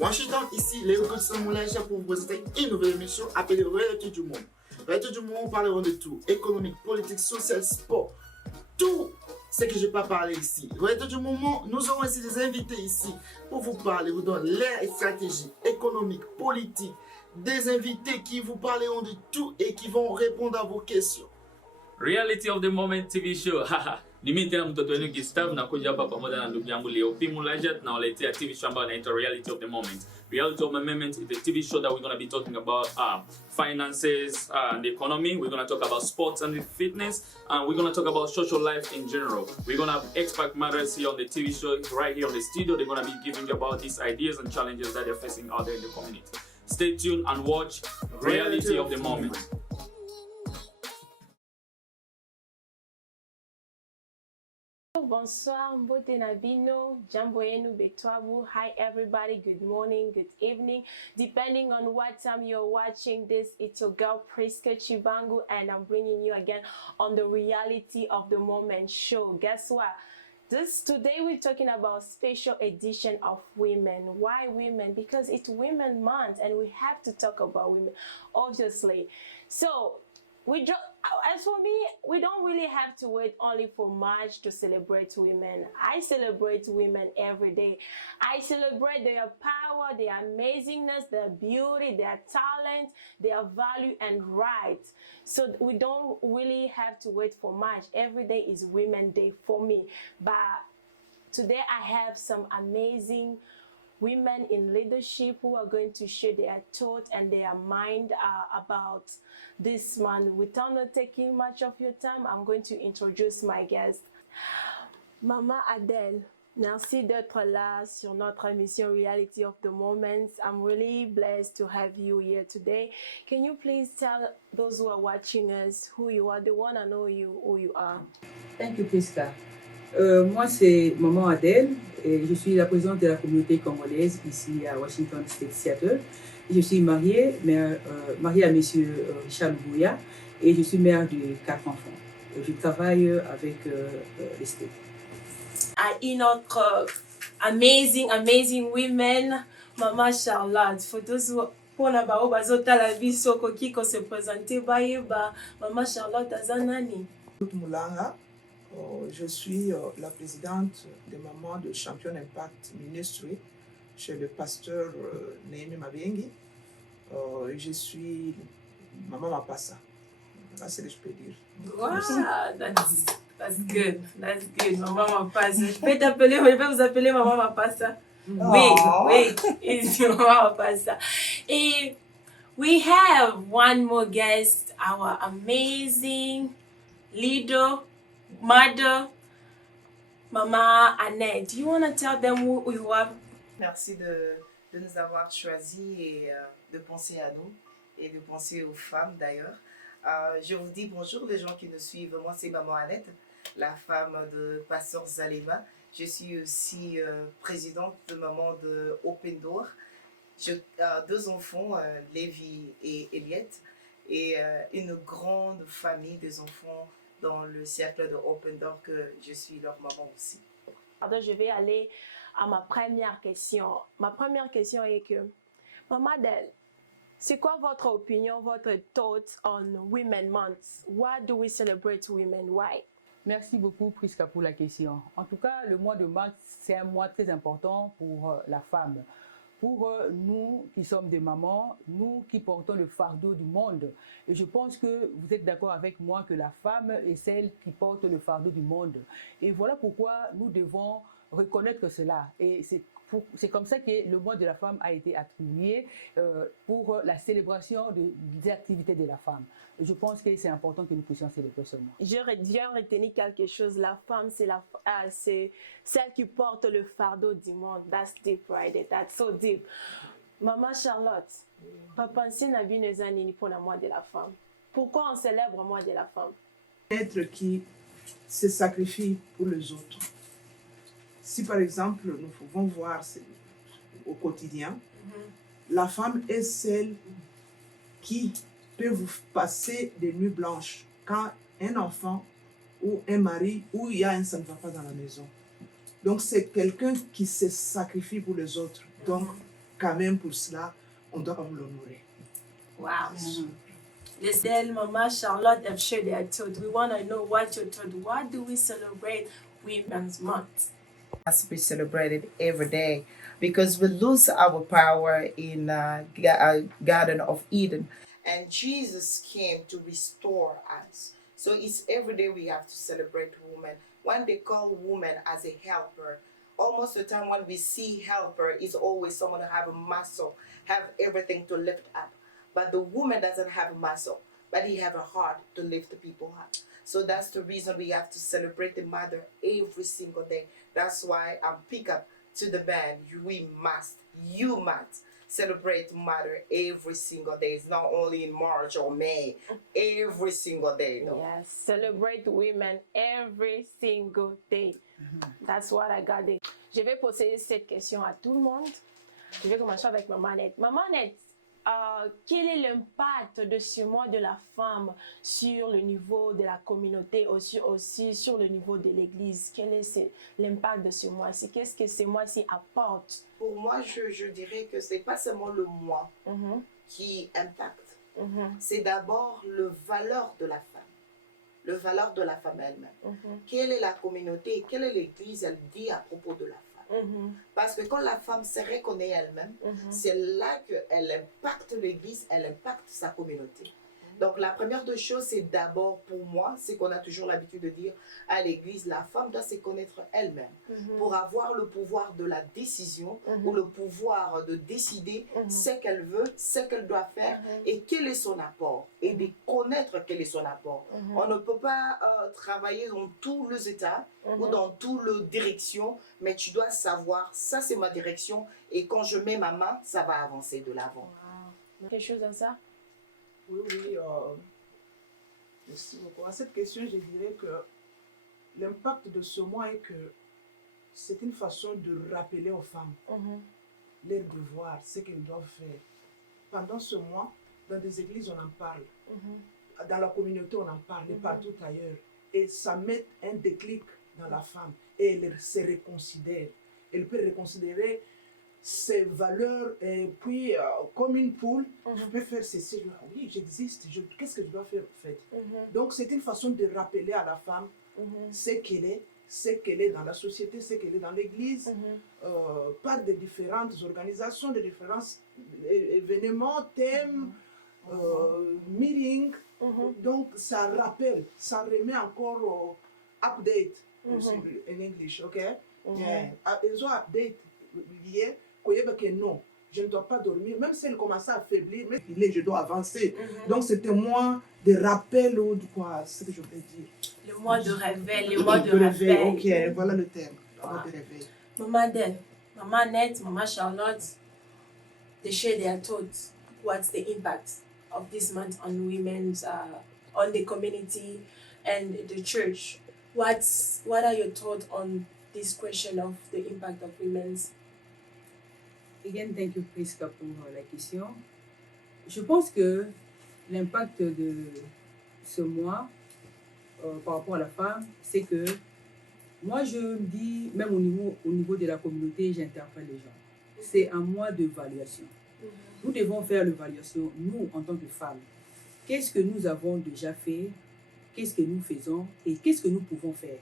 Washington, ici, les recruteurs Moulin pour vous présenter une nouvelle émission appelée Réalité du Monde. Réalité du Monde, nous parlerons de tout, économique, politique, social, sport, tout ce que je peux parler ici. Réalité du moment, nous aurons aussi des invités ici pour vous parler, vous donner les stratégies économiques, politiques, des invités qui vous parleront de tout et qui vont répondre à vos questions. Reality of the Moment TV show. Ni mimi tena mtoto wenu Gustav na kuja hapa pamoja na ndugu yangu Leo Pimulajat na waletea TV show ambayo inaitwa Reality of the Moment. Reality of the Moment is a TV show that we're going to be talking about finances and the economy. We're going to talk about sports and fitness, and we're going to talk about social life in general. We're going to have expert matters here on the TV show right here on the studio. They're going to be giving you about these ideas and challenges that they're facing out there in the community. Stay tuned and watch Reality of the Moment. Bonsoir, mbote na bino, jambo yenu betwabu. Hi everybody, good morning, good evening. Depending on what time you're watching this, it's your girl Priska Chibangu and I'm bringing you again on the Reality of the Moment show. Guess what? Today we're talking about special edition of women. Why women? Because it's Women Month and we have to talk about women, obviously. So, as for me, we don't really have to wait only for March to celebrate women. I celebrate women every day. I celebrate their power, their amazingness, their beauty, their talent, their value and rights. So we don't really have to wait for March. Every day is Women Day for me. But today I have some amazing women in leadership who are going to share their thoughts and their mind about this month. Without not taking much of your time, I'm going to introduce my guest. Mama Adele, merci d'être là sur notre émission Reality of the Moments. I'm really blessed to have you here today. Can you please tell those who are watching us who you are? They want to know you, who you are. Thank you, Priska. Moi, c'est Maman Adele et je suis la présidente de la communauté congolaise ici à Washington State, Seattle. Je suis mariée à Monsieur Richard Bouya et je suis mère de 4 enfants. Je travaille avec les States. Une autre amazing women, Maman Charlotte. For those who pona bao bazotala biso koki ko se présenter bayeba Maman Charlotte azanani. Moulanga. Je suis la présidente des mamans de Champion Impact Ministry chez le pasteur Néhémie Mabengi. Je suis Maman Mapassa. C'est ce que je peux dire. Wow, that's good. That's good, Maman Mapassa. Je peux vous appeler Maman Mapassa. Oui, it's Maman Mapassa. Et we have one more guest, our amazing leader, mother, Mama Annette. Do you want to tell them who you are? Merci de nous avoir choisis et de penser à nous et de penser aux femmes d'ailleurs. Je vous dis bonjour les gens qui nous suivent. Moi c'est Maman Annette, la femme de Pasteur Zalema. Je suis aussi présidente de Maman de Open Door. J'ai 2 enfants, Lévi et Eliette, et une grande famille des enfants dans le cercle de Open Door que je suis leur maman aussi. Je vais aller à ma première question. Ma première question est que, Maman Adele, c'est quoi votre opinion, votre thoughts on Women Month? Why do we celebrate women? Why? Merci beaucoup, Priska, pour la question. En tout cas, le mois de mars, c'est un mois très important pour la femme. Pour nous qui sommes des mamans, nous qui portons le fardeau du monde. Et je pense que vous êtes d'accord avec moi que la femme est celle qui porte le fardeau du monde. Et voilà pourquoi nous devons reconnaître cela. Et c'est comme ça que le mois de la femme a été attribué pour la célébration des activités de la femme. Je pense que c'est important que nous puissions célébrer ce mois. Je viens retenir quelque chose. La femme, c'est celle qui porte le fardeau du monde. That's deep, right? That's so deep. Maman Charlotte, papa n'a bien les pour le mois de la femme. Pourquoi on célèbre le mois de la femme? Être qui se sacrifie pour les autres. Si par exemple, nous pouvons voir au quotidien, la femme est celle qui peut vous passer des nuits blanches quand un enfant ou un mari ou il y a un ça ne va pas dans la maison. Donc c'est quelqu'un qui se sacrifie pour les autres. Donc quand même pour cela, on doit quand même l'honorer. Wow. Listen, Mama Charlotte have shared their thought. We want to know what your thought. What do we celebrate Women's Month? As we celebrate it every day, because we lose our power in Garden of Eden, and Jesus came to restore us. So it's every day we have to celebrate women. When they call woman as a helper, almost the time when we see helper is always someone who have a muscle, have everything to lift up. But the woman doesn't have a muscle, but he have a heart to lift the people up. So that's the reason we have to celebrate the mother every single day. That's why I pick up to the band. You must celebrate mother every single day. It's not only in March or May, every single day. No? Yes, celebrate women every single day. That's what I got it. Je vais poser cette question à tout le monde. Je vais commencer avec Maman Net. Maman Net, quel est l'impact de ce mois de la femme sur le niveau de la communauté, aussi sur le niveau de l'Église? Quel est l'impact de ce mois-ci? Qu'est-ce que ce mois-ci apporte? Pour moi, je dirais que c'est pas seulement le mois qui impacte. C'est d'abord le valeur de la femme. Le valeur de la femme elle-même. Quelle est la communauté, quelle est l'Église, elle dit à propos de la femme. Parce que quand la femme se reconnaît elle-même, c'est là qu'elle impacte l'Église, elle impacte sa communauté. Donc la première des choses, c'est d'abord pour moi, c'est qu'on a toujours l'habitude de dire à l'Église, la femme doit se connaître elle-même pour avoir le pouvoir de la décision ou le pouvoir de décider ce qu'elle veut, ce qu'elle doit faire et quel est son apport et de connaître quel est son apport. On ne peut pas travailler dans tous les états ou dans toutes les directions, mais tu dois savoir, ça c'est ma direction et quand je mets ma main, ça va avancer de l'avant. Wow. Quelque chose comme ça? Oui, merci beaucoup. À cette question, je dirais que l'impact de ce mois est que c'est une façon de rappeler aux femmes leur devoir, ce qu'elles doivent faire. Pendant ce mois, dans des églises, on en parle. Dans la communauté, on en parle, et partout ailleurs. Et ça met un déclic dans la femme. Et elle se reconsidère. Elle peut reconsidérer ses valeurs et puis comme une poule, je peux faire ceci, oui j'existe, qu'est-ce que je dois faire en fait. Donc c'est une façon de rappeler à la femme ce qu'elle est dans la société, ce qu'elle est dans l'église, par des différentes organisations, de différents événements, thèmes, meetings. Donc ça rappelle, ça remet encore update en English, ok? Ils ont update lié. Que non, je ne dois pas dormir, même si elle commençait à affaiblir, mais je dois avancer. Donc c'était moi de rappel ou de quoi, c'est ce que je voulais dire. Le mois de réveil, le mois de réveil. Ok, voilà le terme, le mois de réveil. Maman Net, Maman Charlotte, they share their thoughts. What's the impact of this month on women's, on the community and the church? What are your thoughts on this question of the impact of women's? Again, thank you, Priska, pour la question. Je pense que l'impact de ce mois par rapport à la femme, c'est que moi, je me dis, même au niveau de la communauté, j'interpelle les gens. C'est un mois d'évaluation. Nous devons faire l'évaluation, nous, en tant que femmes. Qu'est-ce que nous avons déjà fait? Qu'est-ce que nous faisons? Et qu'est-ce que nous pouvons faire?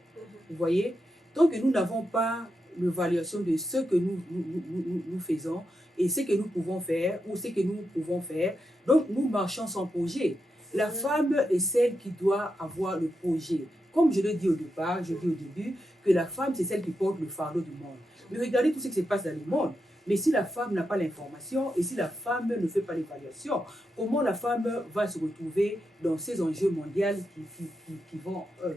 Vous voyez? Tant que nous n'avons pas l'évaluation de ce que nous faisons et ce que nous pouvons faire ou ce que nous pouvons faire. Donc, nous marchons sans projet. La femme est celle qui doit avoir le projet. Comme je l'ai dit au départ, je dis au début, que la femme, c'est celle qui porte le fardeau du monde. Mais regardez tout ce qui se passe dans le monde. Mais si la femme n'a pas l'information et si la femme ne fait pas l'évaluation, comment la femme va se retrouver dans ces enjeux mondiaux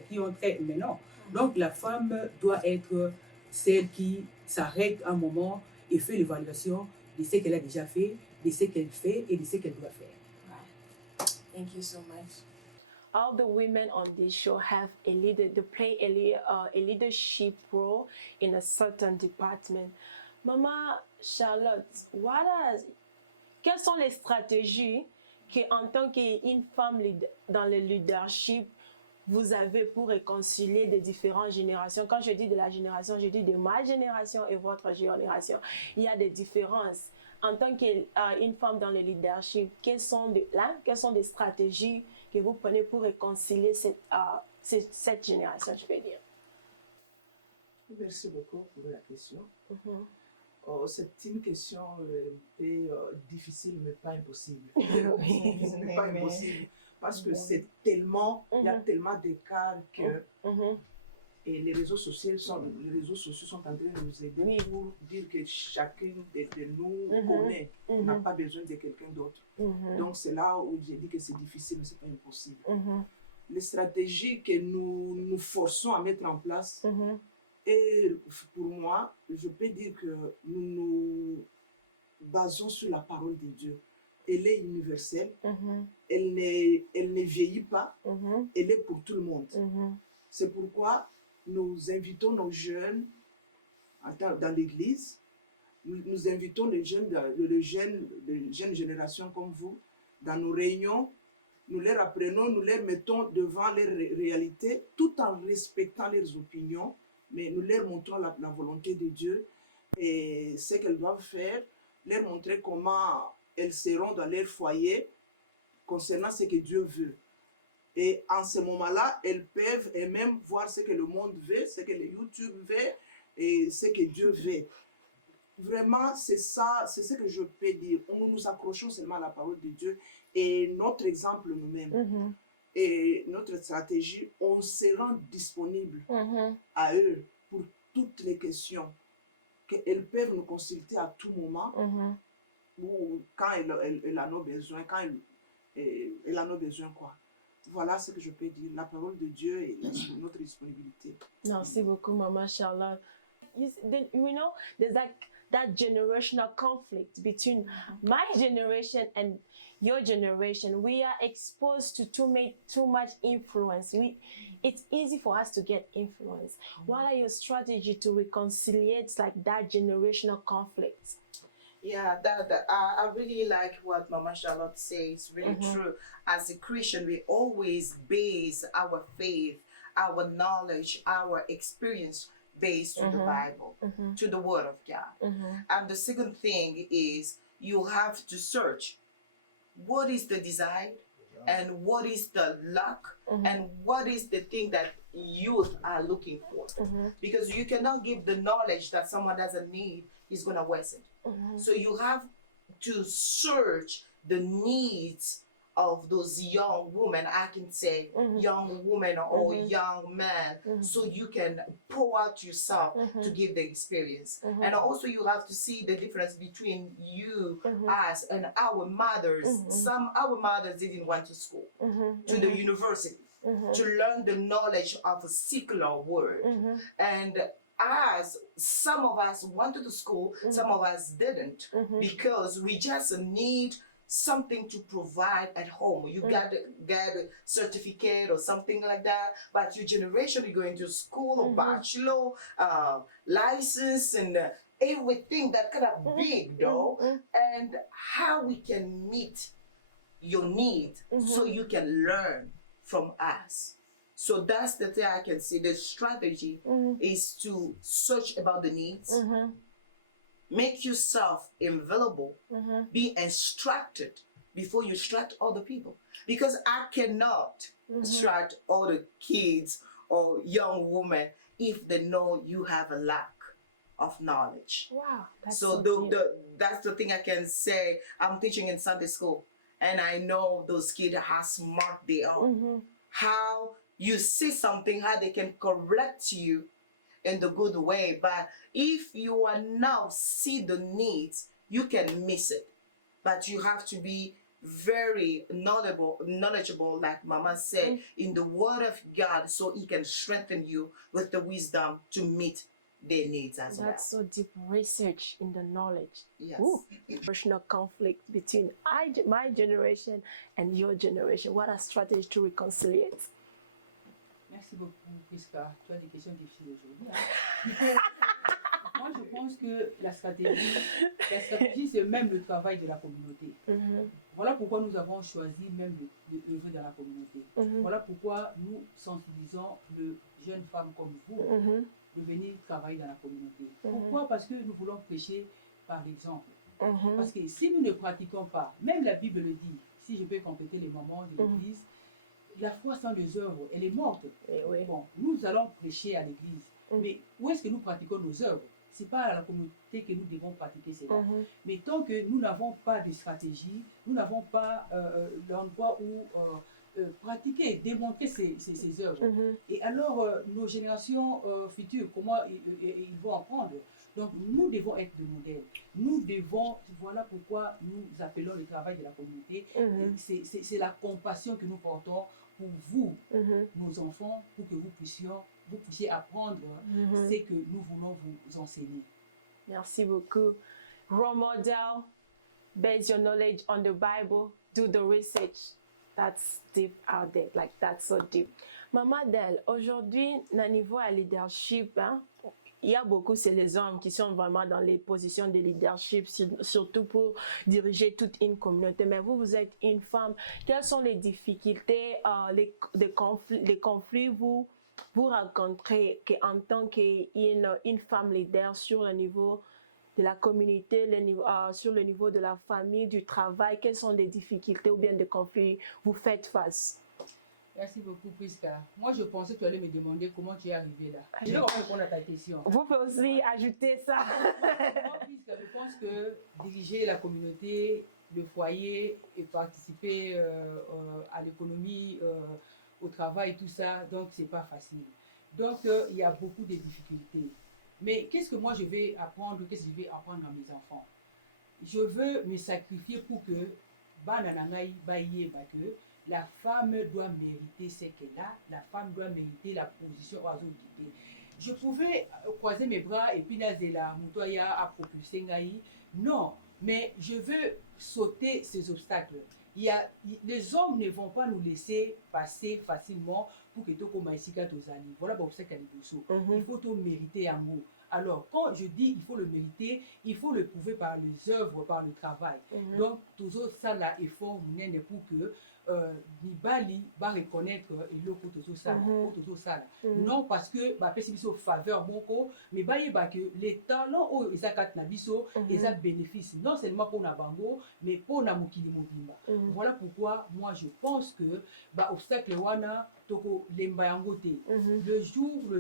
qui ont trait maintenant? Donc, la femme doit être celle qui s'arrête un moment et fait l'évaluation de ce qu'elle a déjà fait, de ce qu'elle fait et de ce qu'elle doit faire. Thank you so much. All the women on this show have they play a leadership role in a certain department. Maman Charlotte, quelles sont les stratégies qu'en tant qu'une femme dans le leadership, vous avez pour réconcilier des différentes générations? Quand je dis de la génération, je dis de ma génération et votre génération. Il y a des différences. en tant qu'une femme dans le leadership, quelles sont des stratégies que vous prenez pour réconcilier cette génération, je peux dire? Merci beaucoup pour la question. Oh, c'est une question un peu difficile, mais pas impossible. Ce n'est pas impossible parce que c'est tellement, il y a tellement d'écarts que et les réseaux sociaux sont en train de nous aider pour dire que chacun de nous connaît, n'a pas besoin de quelqu'un d'autre. Donc c'est là où j'ai dit que c'est difficile, mais c'est pas impossible. Les stratégies que nous nous forçons à mettre en place. Et pour moi, je peux dire que nous nous basons sur la parole de Dieu. Elle est universelle, elle ne vieillit pas, elle est pour tout le monde. C'est pourquoi nous invitons nos jeunes dans l'église, nous invitons les jeunes générations comme vous dans nos réunions. Nous leur apprenons, nous les mettons devant leurs réalités tout en respectant leurs opinions. Mais nous leur montrons la volonté de Dieu et ce qu'elles doivent faire, leur montrer comment elles seront dans leur foyer concernant ce que Dieu veut. Et en ce moment-là, elles peuvent même voir ce que le monde veut, ce que le YouTube veut et ce que Dieu veut. Vraiment, c'est ça, c'est ce que je peux dire. Nous nous accrochons seulement à la parole de Dieu et notre exemple nous-mêmes. Et notre stratégie, on se rend disponible à eux pour toutes les questions qu'elles peuvent nous consulter à tout moment ou quand elles en ont besoin, elles en ont besoin quoi. Voilà ce que je peux dire, la parole de Dieu et notre disponibilité. Merci beaucoup, Maman Charlotte. We know there's that generational conflict between my generation and your generation. We are exposed to too much influence. It's easy for us to get influence. What are your strategies to reconcile that generational conflict? Yeah, I really like what Mama Charlotte says. It's really true. As a Christian, we always base our faith, our knowledge, our experience based to the Bible, to the Word of God. And the second thing is you have to search what is the design and what is the lack and what is the thing that youth are looking for. Because you cannot give the knowledge that someone doesn't need, is going to waste it. So you have to search the needs of those young women, I can say young women or young men, so you can pour out yourself to give the experience. And also you have to see the difference between you, us, and our mothers. Our mothers didn't went to school, to the university, to learn the knowledge of a secular word. And as some of us went to the school, some of us didn't, because we just need something to provide at home. You got to get a certificate or something like that, but your generation, you're going to school or bachelor, license, and everything that kind of big though, and how we can meet your need so you can learn from us. So that's the thing I can say. The strategy is to search about the needs, make yourself available, be instructed before you instruct other people. Because I cannot instruct other kids or young women if they know you have a lack of knowledge. Wow. So that's the thing I can say. I'm teaching in Sunday school, and I know those kids how smart they are. How you see something, how they can correct you in the good way. But if you are now see the needs, you can miss it. But you have to be very knowledgeable, like Mama said, in the Word of God, so He can strengthen you with the wisdom to meet their needs as well. That's so deep research in the knowledge. Yes. Generational conflict between my generation and your generation. What are strategies to reconcile it? Merci beaucoup, Priska. Tu as des questions difficiles aujourd'hui. Hein? Moi, je pense que la stratégie, c'est même le travail de la communauté. Voilà pourquoi nous avons choisi même de œuvrer dans la communauté. Voilà pourquoi nous sensibilisons les jeunes femmes comme vous de venir travailler dans la communauté. Pourquoi? Parce que nous voulons prêcher par l'exemple. Parce que si nous ne pratiquons pas, même la Bible le dit, si je peux compléter les moments de l'Église, la foi sans les œuvres, elle est morte. Oui. Bon, nous allons prêcher à l'Église, mais où est-ce que nous pratiquons nos œuvres? Ce n'est pas à la communauté que nous devons pratiquer cela. Mais tant que nous n'avons pas de stratégie, nous n'avons pas l'endroit où pratiquer, démontrer ces œuvres. Et alors, nos générations futures, comment ils vont apprendre? Donc, nous devons être des modèles. Nous devons, voilà pourquoi nous appelons le travail de la communauté. C'est la compassion que nous portons pour vous, nos enfants, pour que vous puissiez apprendre ce que nous voulons vous enseigner. Merci beaucoup. Role model, base your knowledge on the Bible, do the research. That's deep out there, like that's so deep. Maman Del, aujourd'hui, au niveau à leadership, hein, il y a beaucoup, c'est les hommes qui sont vraiment dans les positions de leadership, surtout pour diriger toute une communauté. Mais vous, vous êtes une femme. Quelles sont les difficultés, les conflits vous rencontrez en tant qu'une femme leader sur le niveau de la communauté, sur le niveau de la famille, du travail? Quelles sont les difficultés ou bien des conflits vous faites face? Merci beaucoup, Prisca. Moi, je pensais que tu allais me demander comment tu es arrivée là. Je vais répondre à ta question. Vous pouvez aussi ajouter ça. Moi, Prisca, je pense que diriger la communauté, le foyer et participer à l'économie, au travail, tout ça, donc c'est pas facile. Donc, il y a beaucoup de difficultés. Mais qu'est-ce que moi je vais apprendre, qu'est-ce que je vais apprendre à mes enfants? Je veux me sacrifier pour que la femme doit mériter ce qu'elle a, la femme doit mériter la position à l'autorité. Je pouvais croiser mes bras et puis là, c'est la moutoya à propulser ngaï. Non, mais je veux sauter ces obstacles. Les hommes ne vont pas nous laisser passer facilement pour que tu aies voilà pour ça qu'il il faut tout mériter un mot. Alors, quand je dis il faut le mériter, il faut le prouver par les œuvres, par le travail. Donc, toujours ça là, il faut pour que Nibali va reconnaître et le toujours ça. Non, parce que c'est une faveur beaucoup, mais que les talents où ils ont des bénéfices, non seulement pour Nabango, mais pour Namukili Mobimba. Voilà pourquoi moi je pense que obstacle wana toko lembayangote. Le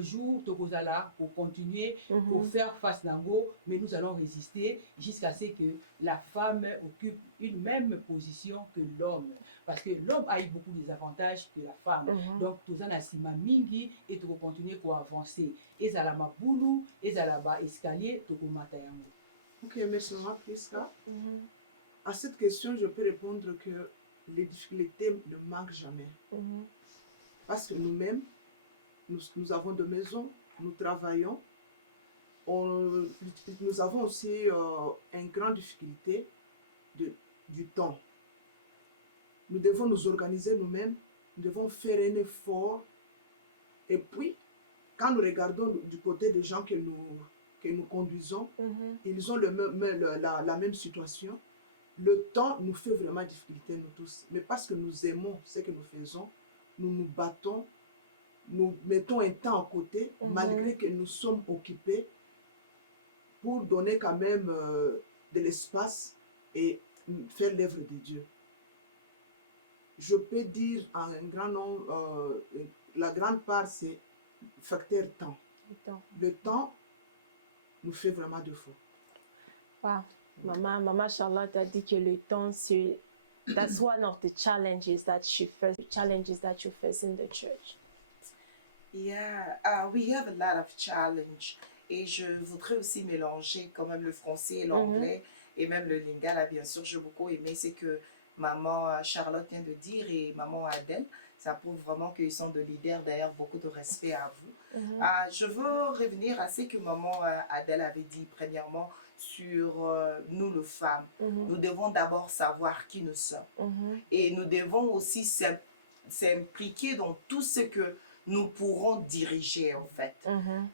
jour toko zala pour continuer pour faire face nango, mais nous allons résister jusqu'à ce que la femme occupe une même position que l'homme. Parce que l'homme a eu beaucoup des avantages que la femme. Donc, tout ça, sima mingi et tu continuer pour avancer. Et ça la maboulou, et ça la escalier, tu matayango. Ok, merci, Prisca. À cette question, je peux répondre que les difficultés ne manquent jamais. Parce que nous-mêmes, nous avons de maisons, nous travaillons. Nous avons aussi une grande difficulté du temps. Nous devons nous organiser nous-mêmes, nous devons faire un effort. Et puis, quand nous regardons du côté des gens que nous conduisons, ils ont la même situation. Le temps nous fait vraiment difficulté, nous tous. Mais parce que nous aimons ce que nous faisons, nous nous battons, nous mettons un temps à côté, malgré que nous sommes occupés, pour donner quand même de l'espace et faire l'œuvre de Dieu. Je peux dire en un grand nombre, la grande part, c'est le facteur temps. Le temps nous fait vraiment défaut. Wow. Maman Charlotte a dit que le temps, c'est that's one of the challenges that you face in the church. Yeah, we have a lot of challenge. Et je voudrais aussi mélanger quand même le français et l'anglais et même le lingala, bien sûr. J'ai beaucoup aimé ce que maman Charlotte vient de dire et maman Adèle. Ça prouve vraiment qu'ils sont de leaders. D'ailleurs, beaucoup de respect à vous. Je veux revenir à ce que maman Adèle avait dit premièrement sur nous, les femmes. Nous devons d'abord savoir qui nous sommes. Et nous devons aussi s'impliquer dans tout ce que nous pourrons diriger en fait.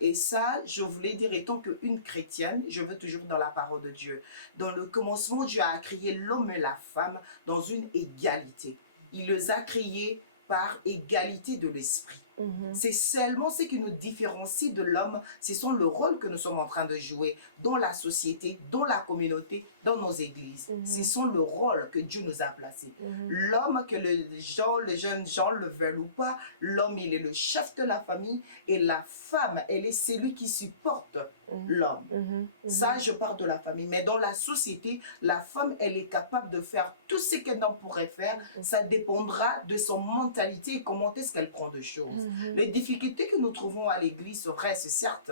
Et ça, je voulais dire, étant qu'une chrétienne, je veux toujours dans la parole de Dieu. Dans le commencement, Dieu a créé l'homme et la femme dans une égalité. Il les a créés par égalité de l'esprit. C'est seulement ce qui nous différencie de l'homme, ce sont le rôle que nous sommes en train de jouer dans la société, dans la communauté, dans nos églises. Ce sont le rôle que Dieu nous a placé. L'homme, que les jeunes gens le veulent ou pas, l'homme, il est le chef de la famille et la femme, elle est celui qui supporte l'homme. Ça, je parle de la famille. Mais dans la société, la femme, elle est capable de faire tout ce qu'un homme pourrait faire. Ça dépendra de son mentalité et comment est-ce qu'elle prend de choses. Les difficultés que nous trouvons à l'église restent certes...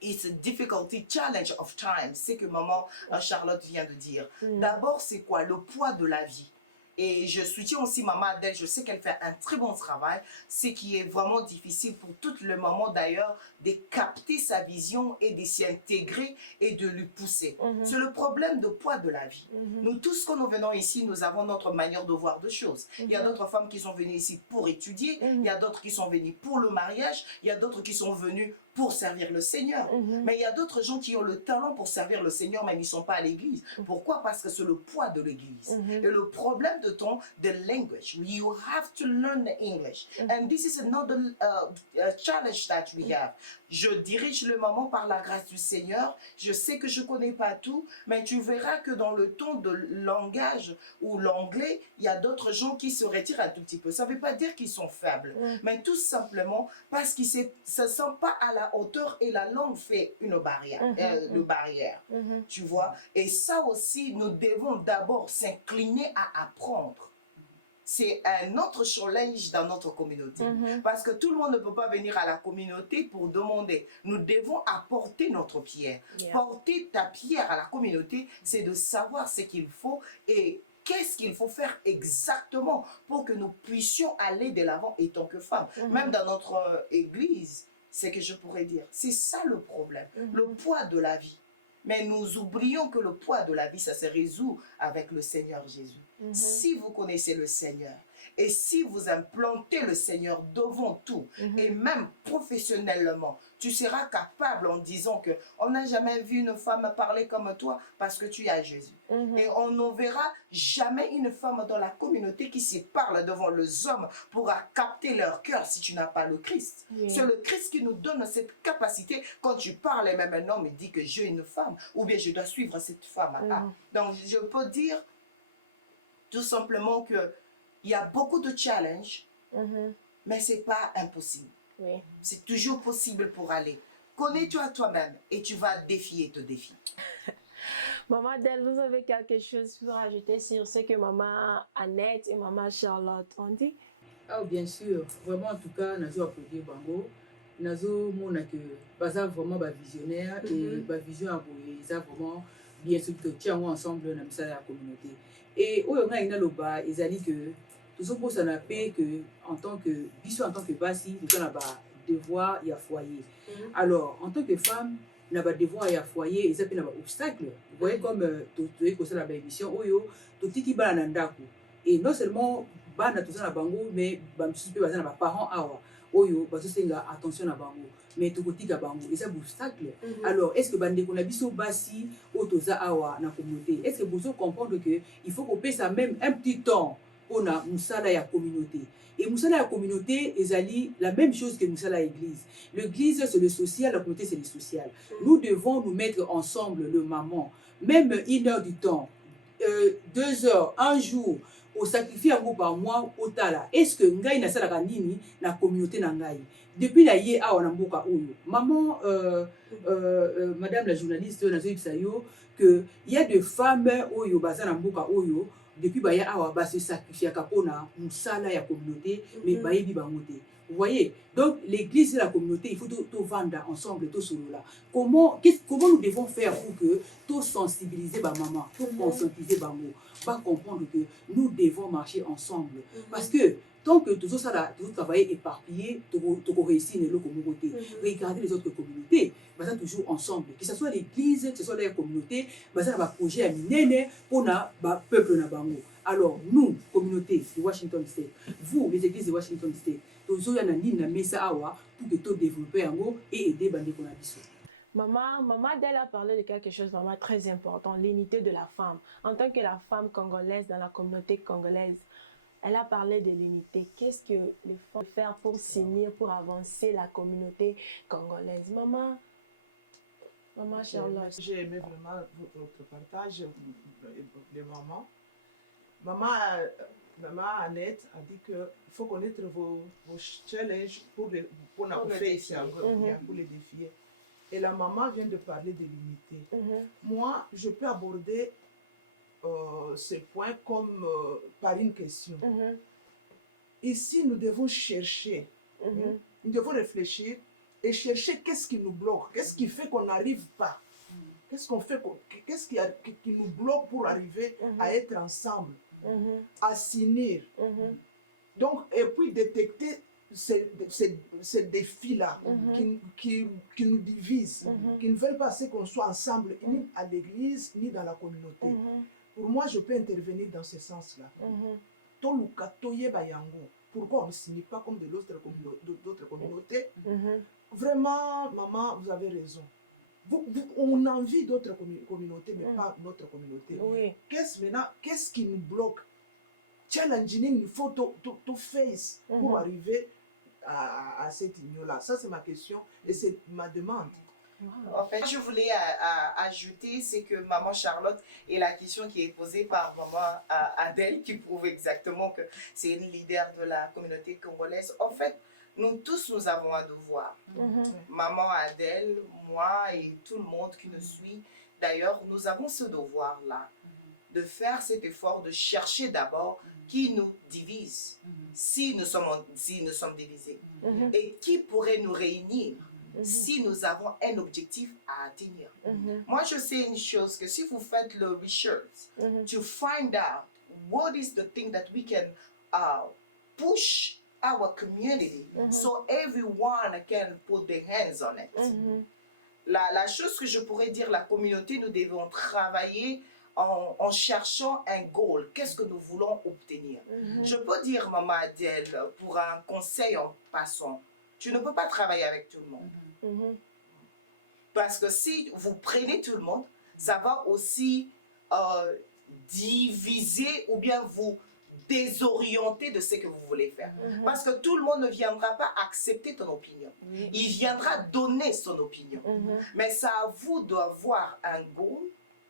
it's a difficulty, challenge of time, c'est que maman Charlotte vient de dire. D'abord, c'est quoi? Le poids de la vie. Et je soutiens aussi maman Adèle, je sais qu'elle fait un très bon travail. Ce qui est vraiment difficile pour toutes les mamans d'ailleurs, de capter sa vision et de s'y intégrer et de lui pousser. C'est le problème de poids de la vie. Nous tous, quand nous venons ici, nous avons notre manière de voir de choses. Il y a d'autres femmes qui sont venues ici pour étudier, il y a d'autres qui sont venues pour le mariage, il y a d'autres qui sont venues pour servir le Seigneur. Mais il y a d'autres gens qui ont le talent pour servir le Seigneur, mais ils ne sont pas à l'église. Pourquoi? Parce que c'est le poids de l'église. Et le problème de the language, you have to learn the English. And this is another challenge that we have. Je dirige le moment par la grâce du Seigneur. Je sais que je ne connais pas tout, mais tu verras que dans le ton de langage ou l'anglais, il y a d'autres gens qui se retirent un tout petit peu. Ça ne veut pas dire qu'ils sont faibles, mais tout simplement parce qu'ils ne se sentent pas à la hauteur et la langue fait une barrière, une barrière. Tu vois? Et ça aussi, nous devons d'abord s'incliner à apprendre. C'est un autre challenge dans notre communauté. Parce que tout le monde ne peut pas venir à la communauté pour demander. Nous devons apporter notre pierre. Porter ta pierre à la communauté, c'est de savoir ce qu'il faut et qu'est-ce qu'il faut faire exactement pour que nous puissions aller de l'avant en tant que femmes. Même dans notre église, c'est que je pourrais dire, c'est ça le problème, le poids de la vie. Mais nous oublions que le poids de la vie, ça se résout avec le Seigneur Jésus. Si vous connaissez le Seigneur et si vous implantez le Seigneur devant tout et même professionnellement, tu seras capable en disant que on n'a jamais vu une femme parler comme toi parce que tu as Jésus. Et on ne verra jamais une femme dans la communauté qui se parle devant les hommes pour capter leur cœur si tu n'as pas le Christ. C'est le Christ qui nous donne cette capacité. Quand tu parles et même un homme dit que j'ai une femme ou bien je dois suivre cette femme. Donc je peux dire tout simplement qu'il y a beaucoup de challenges, mais ce n'est pas impossible. C'est toujours possible pour aller. Connais-toi toi-même et tu vas défier tes défis. Maman Adèle, vous avez quelque chose pour rajouter sur ce que maman Annette et maman Charlotte ont dit? Ah, bien sûr. Vraiment, en tout cas, nous avons applaudi Bango. Nous avons que Baza vraiment visionnaire et vision à vous. Ils ont vraiment bien sûr que tiens ensemble dans la communauté. Et où on a une loba, ils ont dit que tout ce qu'on a fait que en tant que biso en tant que basi, nous avons devoir y a foyer. Alors en tant que femme, nous avons devoir y a foyer, ils ont un obstacle. Vous voyez comme tout est la émission, oyo tout qui va nandaku. Et non seulement ba na tout ça na bango, mais ba msupe ba na parents awa. Oyo ba sosenga attention na bango. Mais tout côté ka bango, et ça obstacle. Alors est-ce que bande qu'on a biso basi o toza awa na communauté? Est-ce que vous comprendre que il faut qu'on paie ça même un petit temps pour na musala ya communauté. Et musala ya communauté ezali la même chose que musala église. L'église c'est le social, la communauté c'est le social. Nous devons nous mettre ensemble le maman, même 1 heure du temps, 2 heures, un jour. Au sacrifice par mois au tala. Est-ce que ngai na sala kanini na communauté na ngai? Depuis la ye awa na mboka oyo. Maman madame la journaliste na zoyibsayo que il y a des femmes oyo baza na mboka oyo depuis ba ya awa ba se sacrifier kapona musala ya communauté mais ba yebi bango te. Vous voyez? Donc l'église et la communauté, il faut tout vendre ensemble, tout solo là. Comment nous devons faire pour que tout sensibiliser ma maman, tout conscientiser maman, pas comprendre que nous devons marcher ensemble. Parce que tant que tout ça là, tout travailler éparpillé, tout réussir le communauté. Regardez les autres communautés, bah toujours ensemble. Que ce soit l'église, que ce soit la communauté, bah ça va projet à minene pour na bah peuple na bango. Alors nous, communauté de Washington State, vous les églises de Washington State, toujours y a na mesa awa pour que tout développer en gros et aider bande qu'on a biso. Maman Adèle a parlé de quelque chose vraiment très important, l'unité de la femme. En tant que la femme congolaise dans la communauté congolaise, Elle a parlé de l'unité. Qu'est-ce que les femmes peuvent faire pour s'unir, pour avancer la communauté congolaise? Maman Charlotte. J'ai aimé vraiment votre partage, les mamans. Maman Annette a dit qu'il faut connaître vos challenges pour les défier. Et la maman vient de parler de l'unité. Moi, je peux aborder ce point comme par une question. Ici, nous devons chercher, nous devons réfléchir et chercher qu'est-ce qui nous bloque, qu'est-ce qui fait qu'on n'arrive pas, qu'est-ce qui nous bloque pour arriver à être ensemble, à s'unir. Donc, et puis détecter ces défis-là qui nous divisent, qui ne veulent pas qu'on soit ensemble, ni à l'église, ni dans la communauté. Pour moi, je peux intervenir dans ce sens-là. Pourquoi on ne s'unit pas comme d'autres communautés? Vraiment, maman, vous avez raison. On envie d'autres communautés, mais pas notre communauté. Oui. Qu'est-ce qui nous bloque? Challenging, il faut to face pour arriver à cette union-là. Ça, c'est ma question et c'est ma demande. En fait, je voulais ajouter, c'est que maman Charlotte et la question qui est posée par maman Adèle, qui prouve exactement que c'est une leader de la communauté congolaise. En fait, nous tous, nous avons un devoir. Maman Adèle, moi et tout le monde qui nous suit, d'ailleurs, nous avons ce devoir-là, de faire cet effort, de chercher d'abord qui nous divise, si nous sommes divisés, et qui pourrait nous réunir si nous avons un objectif à atteindre. Moi, je sais une chose, que si vous faites le research, to find out what is the thing that we can push our community so everyone can put their hands on it. La chose que je pourrais dire, la communauté, nous devons travailler en cherchant un goal. Qu'est-ce que nous voulons obtenir? Je peux dire, maman Adèle, pour un conseil en passant, tu ne peux pas travailler avec tout le monde. Parce que si vous prenez tout le monde, ça va aussi diviser ou bien vous désorienter de ce que vous voulez faire. Parce que tout le monde ne viendra pas accepter ton opinion. Il viendra donner son opinion. Mais c'est à vous d'avoir un goal.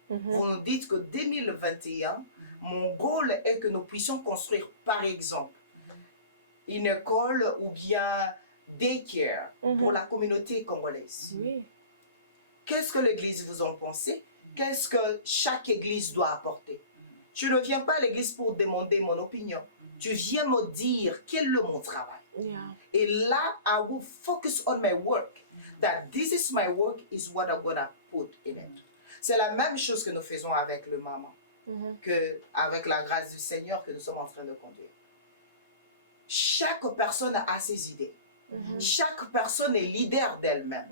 Vous nous dites que 2021, mon goal est que nous puissions construire, par exemple, une école ou bien daycare pour la communauté congolaise. Qu'est-ce que l'église vous en pensez? Qu'est-ce que chaque église doit apporter? Tu ne viens pas à l'église pour demander mon opinion. Tu viens me dire quel est mon travail. Et là, I will focus on my work. That this is my work is what I'm going to put in it. C'est la même chose que nous faisons avec le maman, que avec la grâce du Seigneur que nous sommes en train de conduire. Chaque personne a ses idées. Chaque personne est leader d'elle-même.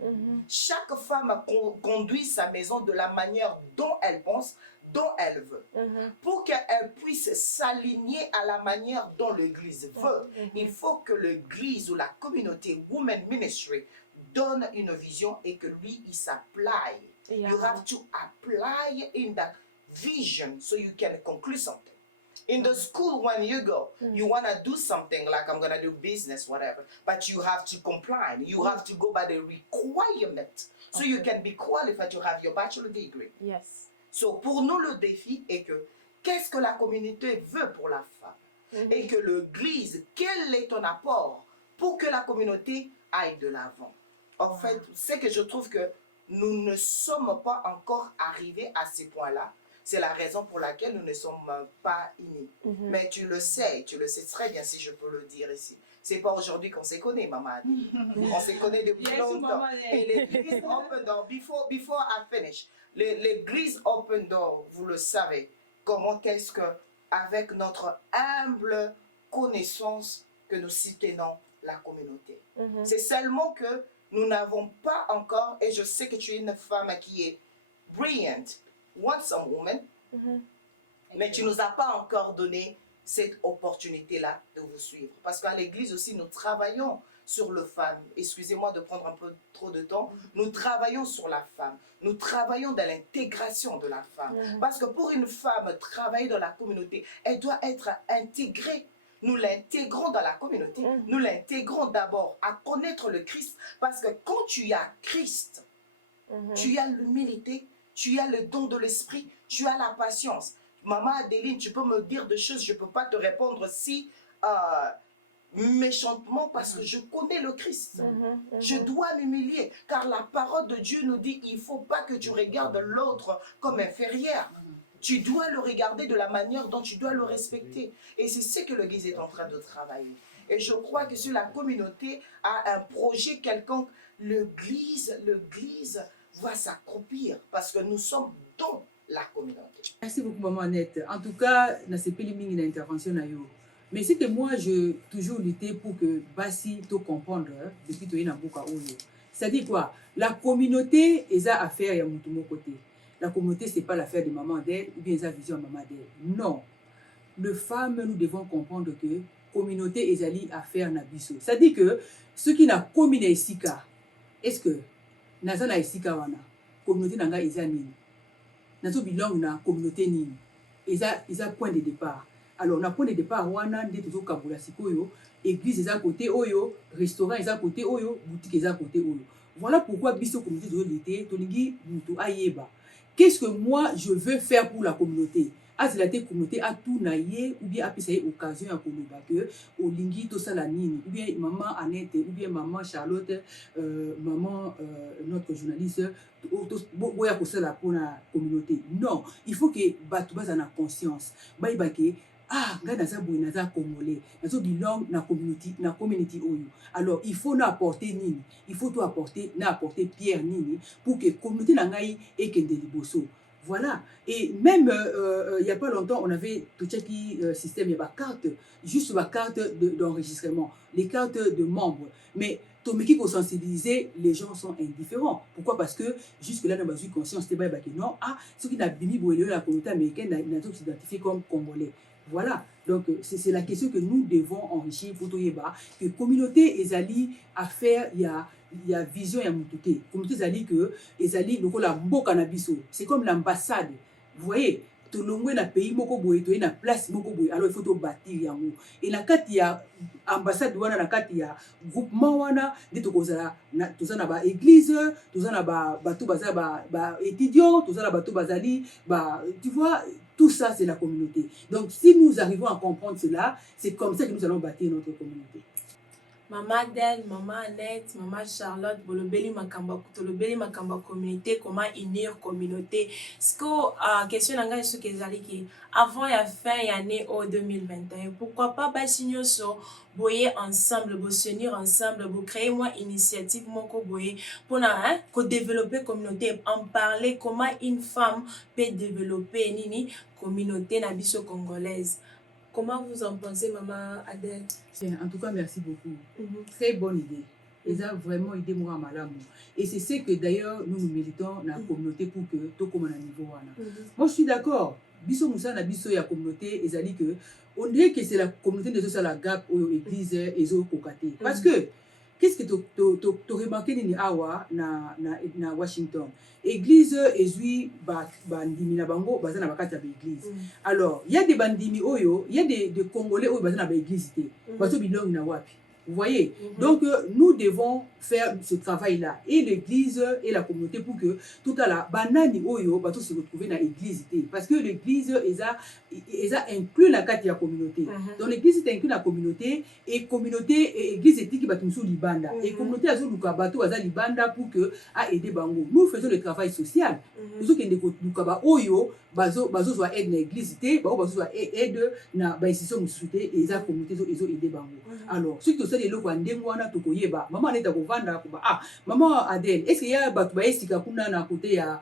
Chaque femme conduit sa maison de la manière dont elle pense, dont elle veut. Pour qu'elle puisse s'aligner à la manière dont l'Église veut, il faut que l'Église ou la communauté Women Ministry donne une vision et que lui, il s'applique. You have to apply in that vision so you can conclude something. In the school, when you go, you want to do something like I'm going to do business, whatever, but you have to comply. You have to go by the requirement so you can be qualified to have your bachelor degree. Yes. So, pour nous, le défi est que qu'est-ce que la communauté veut pour la femme? Et que l'Église, quel est ton apport pour que la communauté aille de l'avant? En fait, c'est que je trouve que nous ne sommes pas encore arrivés à ces points-là. C'est la raison pour laquelle nous ne sommes pas unis. Mais tu le sais très bien si je peux le dire ici. C'est pas aujourd'hui qu'on se connaît, maman. On se connaît depuis longtemps. Et l'église Open Door, before I finish, l'église Open Door, vous le savez, comment est-ce que, avec notre humble connaissance, que nous soutenons la communauté. C'est seulement que nous n'avons pas encore, et je sais que tu es une femme qui est brilliant, handsome woman, mais tu ne nous as pas encore donné cette opportunité-là de vous suivre. Parce qu'à l'église aussi, nous travaillons sur le femme. Excusez-moi de prendre un peu trop de temps. Nous travaillons sur la femme. Nous travaillons dans l'intégration de la femme. Parce que pour une femme travailler dans la communauté, elle doit être intégrée. nous l'intégrons dans la communauté. Nous l'intégrons d'abord à connaître le Christ, parce que quand tu as Christ, tu as l'humilité, tu as le don de l'esprit, tu as la patience. Maman Adeline, tu peux me dire des choses, je ne peux pas te répondre si méchantement, parce que je connais le Christ. Je dois m'humilier, car la parole de Dieu nous dit, il ne faut pas que tu regardes l'autre comme inférieur. Tu dois le regarder de la manière dont tu dois le respecter. Et c'est ce que l'Église est en train de travailler. Et je crois que si la communauté a un projet quelconque, l'Église va s'accomplir parce que nous sommes dans la communauté. Merci beaucoup, Maman Annette. En tout cas, dans ces pays, il y a une intervention. Mais c'est que moi, je toujours lutté pour que Bassi te comprendre depuis que tu es dans le c'est-à-dire quoi? La communauté, elle a affaire à mon côté. La communauté, ce n'est pas l'affaire de maman d'elle ou bien sa vision de maman d'elle. Non. Les femmes, nous devons comprendre que la communauté est allée affaire à biso. C'est-à-dire que ceux qui n'ont communé ici, est-ce que nous avons ici, la communauté n'a pas été nini? Nous avons bilan na communauté nini? Ils ont point de départ. Alors, on a point de départ, on a des choses comme la sikoyo, église est à côté, oyo, restaurant est à côté, oyo, boutique est à côté, oyo. Voilà pourquoi biso communauté de l'été, toningi, mutu ayeba. Qu'est-ce que moi je veux faire pour la communauté? Ah, c'est la communauté à tout naïe, ou bien à une occasion à que au lingi to salanine, ou bien maman Annette, ou bien maman Charlotte, maman notre journaliste, boya ko sala pour la communauté. Non, il faut que batuba en conscience. Ba ibake ah, nga naza boye naza congolais, nazo belong na community oyo. Alors il faut apporter nini, il faut tout apporter pierre nini pour que communauté na ngai ekende liboso. Voilà. Et même il y a pas longtemps, on avait tout qui système, il y a carte, juste la carte d'enregistrement, les cartes de membres. Mais Tomeki pour sensibiliser, les gens sont indifférents. Pourquoi? Parce que jusque-là, on a eu conscience que non, ah, ceux qui n'ont pas la communauté américaine n'ont s'identifié comme congolais. Voilà. Donc c'est la question que nous devons enrichir pour que la communauté est allée à faire, il y a vision, il y a moutoute. La communauté est allée que les allés donc la mboka na biso. C'est comme l'ambassade. Vous voyez, tout le monde na pays moko boye, to na place moko boye. Alors il faut tout bâtir yango. Et na kati ya ambassade wana na kati ya groupement wana de to kozala to za na ba église, to za na ba bato baza ba étudiants, to za na bato bazali ba tu vois. Tout ça, c'est la communauté. Donc, si nous arrivons à comprendre cela, c'est comme ça que nous allons bâtir notre communauté. Maman Adèle, Maman Annette, Maman Charlotte, bolobeli makamba kutolobeli makamba communauté, comment unir communauté. Ce que question nanga ce que zali ki avant ya fin année au 2021. Pourquoi pas basigner so boyer ensemble, bo s'unir ensemble, bo créer moi initiative moko boyer pour na ko développer communauté, en parler comment une femme peut développer nini communauté na biso congolaise. Comment vous en pensez, Maman Adèle? En tout cas, merci beaucoup. Très bonne idée. Ils ont vraiment idée moi malamu. Et c'est ce que d'ailleurs nous militons dans la communauté pour que tout comme à niveau. Moi, je suis d'accord. Biso Moussa na biso ya communauté, ils ont dit que on dirait que c'est la communauté de la gap ou l'église et zo kokate. Parce que qu'est-ce que tu remarqué ni awa na Washington? Église ezui bandimi na bango bazana bakati ya église. Alors, il y a des bandimi oyo, il y a des Congolais oyo bazana ba église té. Bato bilong na wapi. Vous voyez? Donc nous devons faire ce travail-là et l'église et la communauté pour que tout à la banani oyo bato se retrouver dans l'église parce que l'église ils a inclus la carte de la communauté. Donc l'église est inclus la communauté et église est qui bato sous libanda et communauté azo luka bato aza libanda pour que a aider bango. Nous faisons le travail social. Nous que ndeko luka ba oyo bazo soit aide na église bazo soit aide na ba institution musuté et za communauté zo aider bango. Alors ce qui les loko ndengo wana tokoyeba maman Aneta kovanda ko ah maman Adèle est-ce qu'il y a bato ba esika kuna na côté ya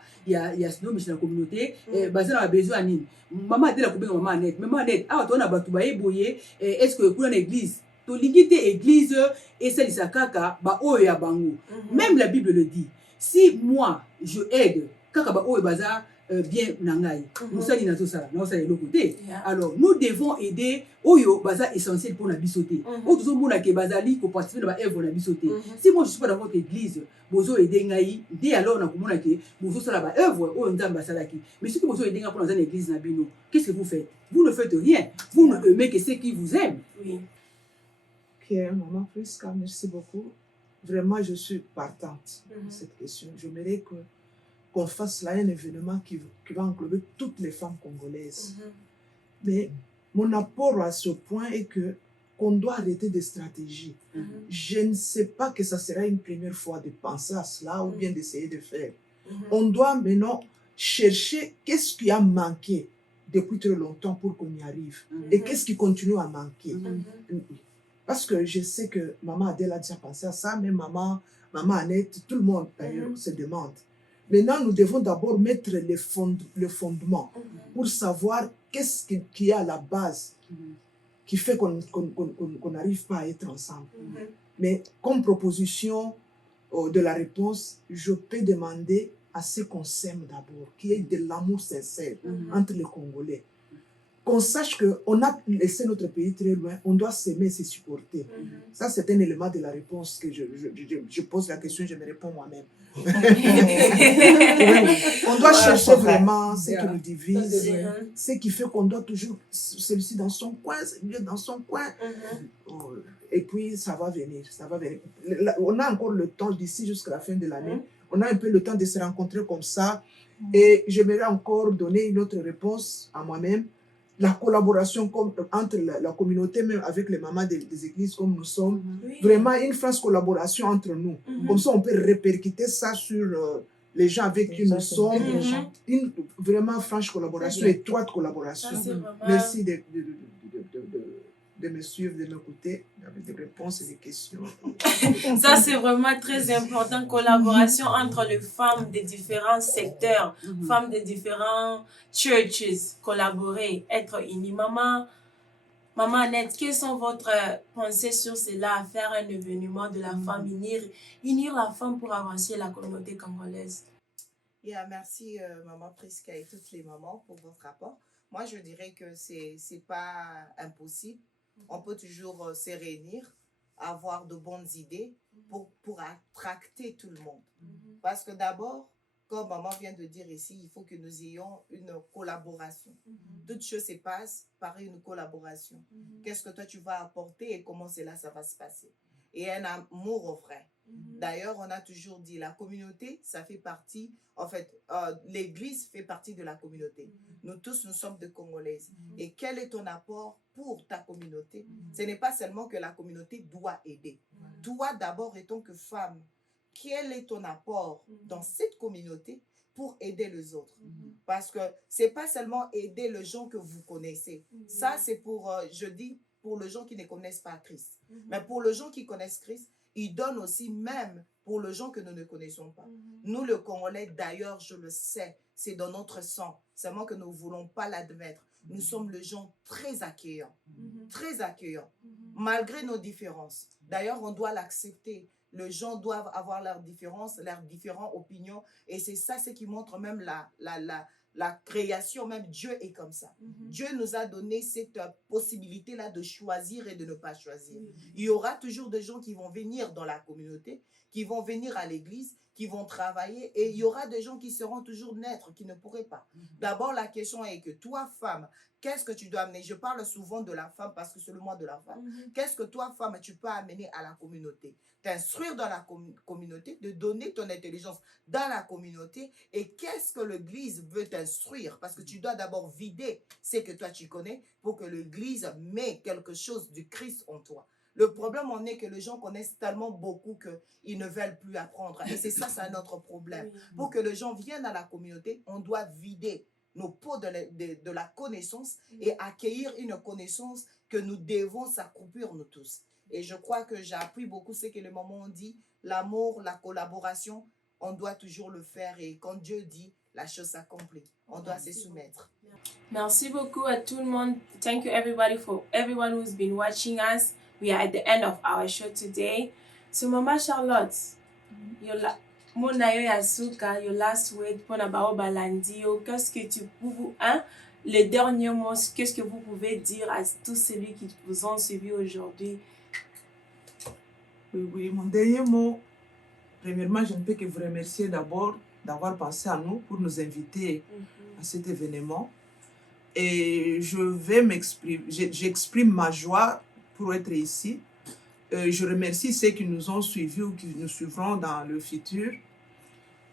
sino mission na communauté bazana ba besoin nini maman Adèle ko benga maman Annette ah to na bato ba eboye est-ce que kuna na église to lingite église et celle kaka ba oyo ya bango même la Bible le dit si moi je aide kaka ba oyo baza bien nangai. Nous sommes dans ça, nous sommes de l'autre côté. Yeah. Alors, nous devons aider Oyo, baza essentiel pour la bisoté. Autres gens qui bazali pour participer dans l'œuvre la bisoté. Si moi je suis pas dans votre église, bozo aider ngai, dès alors na komona ke bozo sala ba œuvre o nzamba salaki. Mais si bozo aider pour dans une église na bino, qu'est-ce que vous faites? Vous ne faites rien. Vous ne aimez que ceux qui vous aiment. Oui. Ok, maman Prisca, merci beaucoup. Vraiment, je suis partante pour cette question. J'aimerais qu'on fasse là un événement qui va englober toutes les femmes congolaises. Mais mon apport à ce point est qu'on doit arrêter des stratégies. Je ne sais pas que ça sera une première fois de penser à cela ou bien d'essayer de faire. On doit maintenant chercher qu'est-ce qui a manqué depuis très longtemps pour qu'on y arrive. Et qu'est-ce qui continue à manquer. Parce que je sais que maman Adèle a déjà pensé à ça, mais maman Annette, tout le monde d'ailleurs se demande. Maintenant, nous devons d'abord mettre le fondement pour savoir qu'est-ce qui est à la base qui fait qu'on n'arrive pas à être ensemble. Mais comme proposition de la réponse, je peux demander à ce qu'on s'aime d'abord, qu'il y ait de l'amour sincère entre les Congolais. Qu'on sache qu'on a laissé notre pays très loin, on doit s'aimer et se supporter. Ça, c'est un élément de la réponse que je pose la question, je me réponds moi-même. On doit chercher vraiment ce qui nous divise, ce qui fait qu'on doit toujours, celui-ci dans son coin, celui dans son coin. Et puis, ça va venir, ça va venir. On a encore le temps d'ici jusqu'à la fin de l'année. On a un peu le temps de se rencontrer comme ça. Et j'aimerais encore donner une autre réponse à moi-même. La collaboration entre la communauté, même avec les mamans des églises comme nous sommes, vraiment une franche collaboration entre nous. Comme ça, on peut répercuter ça sur les gens avec qui nous sommes. Une vraiment franche collaboration, étroite collaboration. Merci de me suivre, de m'écouter, avec des réponses et des questions. Ça, c'est vraiment très important. Collaboration entre les femmes des différents secteurs, femmes des différents churches, collaborer, être unis. Maman Annette, quelles sont votre pensées sur cela, faire un événement de la femme, unir la femme pour avancer la communauté congolaise? Merci Maman Prisca et toutes les mamans pour votre rapport. Moi, je dirais que c'est pas impossible. On peut toujours se réunir, avoir de bonnes idées pour attracter tout le monde. Parce que d'abord, comme maman vient de dire ici, il faut que nous ayons une collaboration. Toute chose se passe par une collaboration. Qu'est-ce que toi tu vas apporter et comment ça va se passer? Et un amour vrai. D'ailleurs, on a toujours dit, la communauté, ça fait partie, en fait, l'église fait partie de la communauté. Nous tous, nous sommes des Congolaises. Et quel est ton apport pour ta communauté? Ce n'est pas seulement que la communauté doit aider. Toi, d'abord, étant que femme, quel est ton apport dans cette communauté pour aider les autres? Parce que ce n'est pas seulement aider les gens que vous connaissez. Ça, c'est pour, je dis, pour les gens qui ne connaissent pas Christ. Mais pour les gens qui connaissent Christ, il donne aussi même pour les gens que nous ne connaissons pas. Nous, le Congolais, d'ailleurs, je le sais, c'est dans notre sang. Seulement que nous ne voulons pas l'admettre. Nous sommes les gens très accueillants. Très accueillants. Malgré nos différences. D'ailleurs, on doit l'accepter. Les gens doivent avoir leurs différences, leurs différentes opinions. Et c'est ça ce qui montre même la création, même Dieu est comme ça. Dieu nous a donné cette possibilité-là de choisir et de ne pas choisir. Il y aura toujours des gens qui vont venir dans la communauté, qui vont venir à l'église, qui vont travailler, et il y aura des gens qui seront toujours naître, qui ne pourraient pas. D'abord, la question est que toi, femme, qu'est-ce que tu dois amener? Je parle souvent de la femme parce que c'est le mois de la femme. Qu'est-ce que toi, femme, tu peux amener à la communauté? T'instruire dans la communauté, de donner ton intelligence dans la communauté. Et qu'est-ce que l'église veut t'instruire? Parce que tu dois d'abord vider ce que toi tu connais pour que l'église mette quelque chose du Christ en toi. Le problème en est que les gens connaissent tellement beaucoup qu'ils ne veulent plus apprendre. Et c'est ça, c'est notre problème. Pour que les gens viennent à la communauté, on doit vider nos pots de la connaissance et accueillir une connaissance que nous devons s'accroupir nous tous. Et je crois que j'ai appris beaucoup ce que les mamans ont dit, l'amour, la collaboration, on doit toujours le faire. Et quand Dieu dit, la chose s'accomplit. On doit se soumettre. Merci beaucoup à tout le monde. Thank you everybody for everyone who's been watching us. We are at the end of our show today. So Mama Charlotte, Monayo Yasuka, your last word pour Nabao Balandio, qu'est-ce que tu peux, hein, les derniers mots, qu'est-ce que vous pouvez dire à tous ceux qui vous ont suivi aujourd'hui? Oui, mon dernier mot, premièrement, je ne peux que vous remercier d'abord d'avoir pensé à nous pour nous inviter à cet événement. Et j'exprime ma joie pour être ici. Je remercie ceux qui nous ont suivis ou qui nous suivront dans le futur.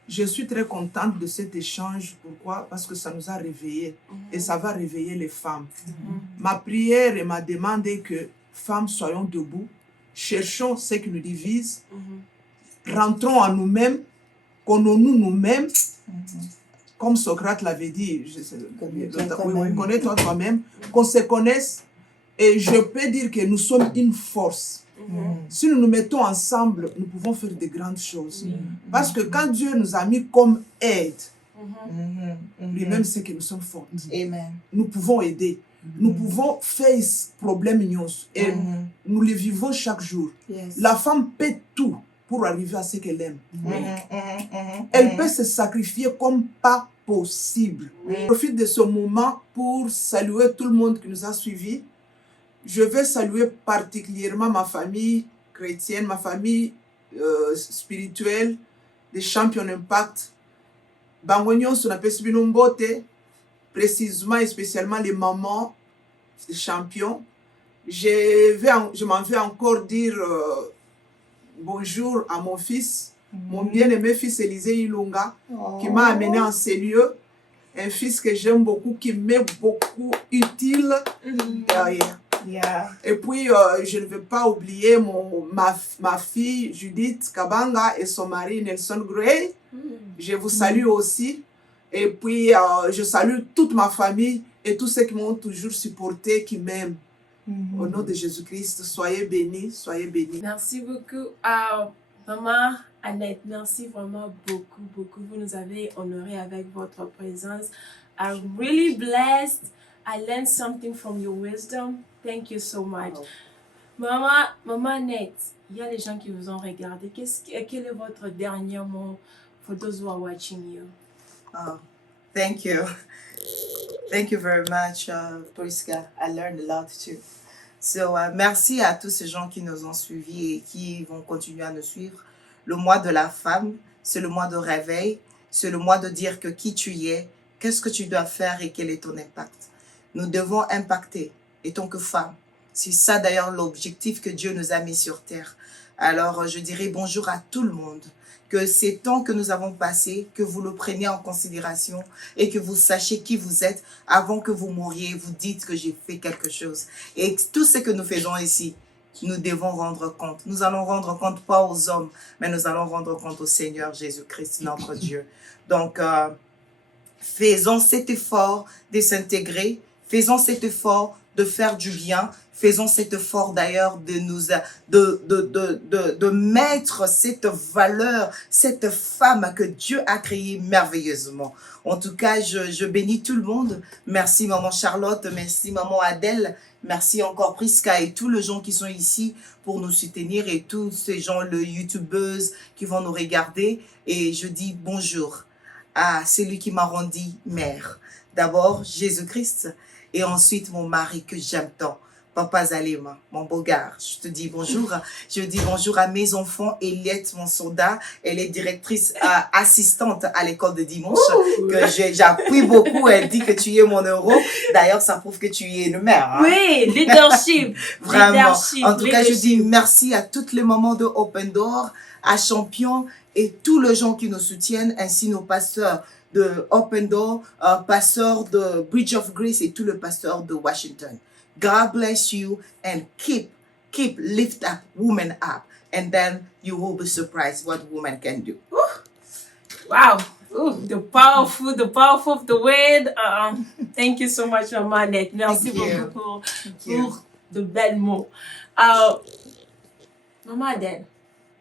Je suis très contente de cet échange. Pourquoi? Parce que ça nous a réveillés et ça va réveiller les femmes. Ma prière et ma demande est que, femmes, soyons debout, cherchons ce qui nous divise, rentrons en nous-mêmes, connaissons-nous nous-mêmes, comme Socrate l'avait dit, connais-toi toi-même, qu'on se connaisse. Et je peux dire que nous sommes une force. Si nous nous mettons ensemble, nous pouvons faire de grandes choses. Parce que quand Dieu nous a mis comme aide, lui-même sait que nous sommes fortes. Amen. Nous pouvons aider. Nous pouvons face problème et nous les vivons chaque jour. Yes. La femme peut tout pour arriver à ce qu'elle aime. Elle peut se sacrifier comme pas possible. Je profite de ce moment pour saluer tout le monde qui nous a suivis. Je veux saluer particulièrement ma famille chrétienne, ma famille spirituelle, des champions Impact. Bangonion, on appelle Sbinombote, précisément et spécialement les mamans des champions. Je m'en vais encore dire bonjour à mon fils, mon bien-aimé fils Élisée Ilunga, qui m'a amené en ces lieux. Un fils que j'aime beaucoup, qui m'est beaucoup utile derrière. Yeah. Et puis, je ne veux pas oublier ma fille Judith Kabanga et son mari Nelson Gray. Je vous salue aussi. Et puis, je salue toute ma famille et tous ceux qui m'ont toujours supporté, qui m'aiment. Au nom de Jésus-Christ, soyez bénis, soyez bénis. Merci beaucoup à Maman Annette. Merci vraiment beaucoup, beaucoup. Vous nous avez honoré avec votre présence. I'm really blessed. I learned something from your wisdom. Thank you so much. Maman Annette, il y a des gens qui vous ont regardé. Quel est votre dernier mot for those who are watching you? Oh, thank you. Thank you very much, Priska. I learned a lot too. So, merci à tous ces gens qui nous ont suivis et qui vont continuer à nous suivre. Le mois de la femme, c'est le mois de réveil. C'est le mois de dire que qui tu es, qu'est-ce que tu dois faire et quel est ton impact. Nous devons impacter, et tant que femme. C'est ça d'ailleurs l'objectif que Dieu nous a mis sur terre. Alors, je dirais bonjour à tout le monde. Que ces temps que nous avons passés, que vous le preniez en considération et que vous sachiez qui vous êtes avant que vous mouriez, vous dites que j'ai fait quelque chose. Et tout ce que nous faisons ici, nous devons rendre compte. Nous allons rendre compte pas aux hommes, mais nous allons rendre compte au Seigneur Jésus-Christ, notre Dieu. Donc, faisons cet effort de s'intégrer, faisons cet effort de faire du bien. Faisons cet effort d'ailleurs de mettre cette valeur, cette femme que Dieu a créée merveilleusement. En tout cas, je bénis tout le monde. Merci maman Charlotte, merci maman Adèle, merci encore Priska et tous les gens qui sont ici pour nous soutenir et tous ces gens, les youtubeuses qui vont nous regarder. Et je dis bonjour à celui qui m'a rendu mère. D'abord Jésus-Christ et ensuite mon mari que j'aime tant. Papa Zalema, mon beau gars, je te dis bonjour. Je dis bonjour à mes enfants. Eliette, mon soldat, elle est directrice assistante à l'école de dimanche. Que j'appuie beaucoup. Elle dit que tu es mon héros. D'ailleurs, ça prouve que tu es une mère. Hein? Oui, leadership. Vraiment. Leadership, en tout cas, je dis merci à toutes les mamans de Open Door, à Champion et tous les gens qui nous soutiennent, ainsi nos pasteurs de Open Door, pasteurs de Bridge of Grace et tous les pasteurs de Washington. God bless you and keep lift up women up, and then you will be surprised what women can do. Wow, the powerful of the word. Thank you so much, Maman Annette. Merci beaucoup pour de belles mots. Maman Adèle,